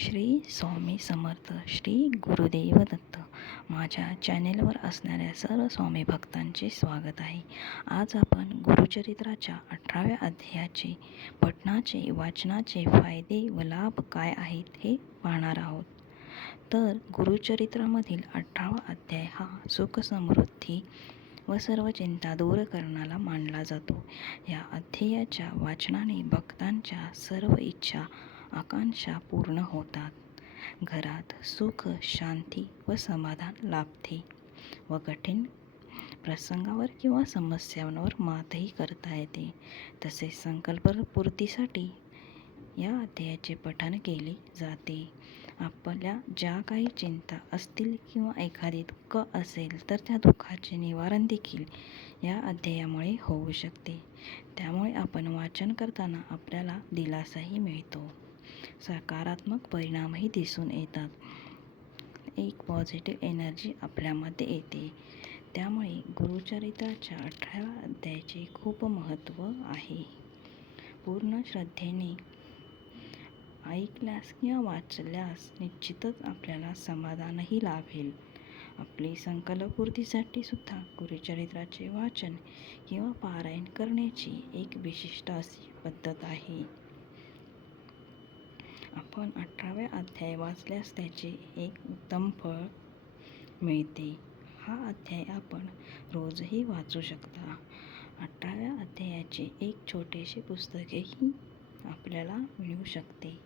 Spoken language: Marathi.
श्री स्वामी समर्थ श्री गुरुदेव दत्त माझ्या चॅनेलवर असणाऱ्या सर्व स्वामी भक्तांचे स्वागत आहे. आज आपण गुरुचरित्राच्या अठराव्या अध्यायाचे पठणाचे वाचनाचे फायदे व लाभ काय आहेत हे पाहणार आहोत. तर गुरुचरित्रामधील अठरावा अध्याय हा सुख समृद्धी व सर्व चिंता दूर करण्याला मानला जातो. या अध्यायाच्या वाचनाने भक्तांच्या सर्व इच्छा आकांक्षा पूर्ण होतात. घरात सुख शांती व समाधान लाभते व कठीण प्रसंगावर किंवा समस्यांवर मातही करता येते. तसेच संकल्पपूर्तीसाठी या अध्यायाचे पठण केले जाते. आपल्या ज्या काही चिंता असतील किंवा एखादी दुःख असेल तर त्या दुःखाचे निवारण देखील या अध्यायामुळे होऊ शकते. त्यामुळे आपण वाचन करताना आपल्याला दिलासाही मिळतो. सकारात्मक परिणामही दिसून येतात. एक पॉझिटिव्ह एनर्जी आपल्यामध्ये येते. त्यामुळे गुरुचरित्राच्या अठराव्या अध्यायाचे खूप महत्त्व आहे. पूर्ण श्रद्धेने ऐकल्यास किंवा वाचल्यास निश्चितच आपल्याला समाधानही लाभेल. आपली संकल्पपूर्तीसाठी सुद्धा गुरुचरित्राचे वाचन किंवा पारायण करण्याची एक विशिष्ट अशी पद्धत आहे. आपण अठराव्या अध्याय वाचल्यास त्याचे एक उत्तम फळ मिळते. हा अध्याय आपण रोजही वाचू शकता. अठराव्या अध्यायाचे एक छोटेसे पुस्तकही आपल्याला मिळू शकते.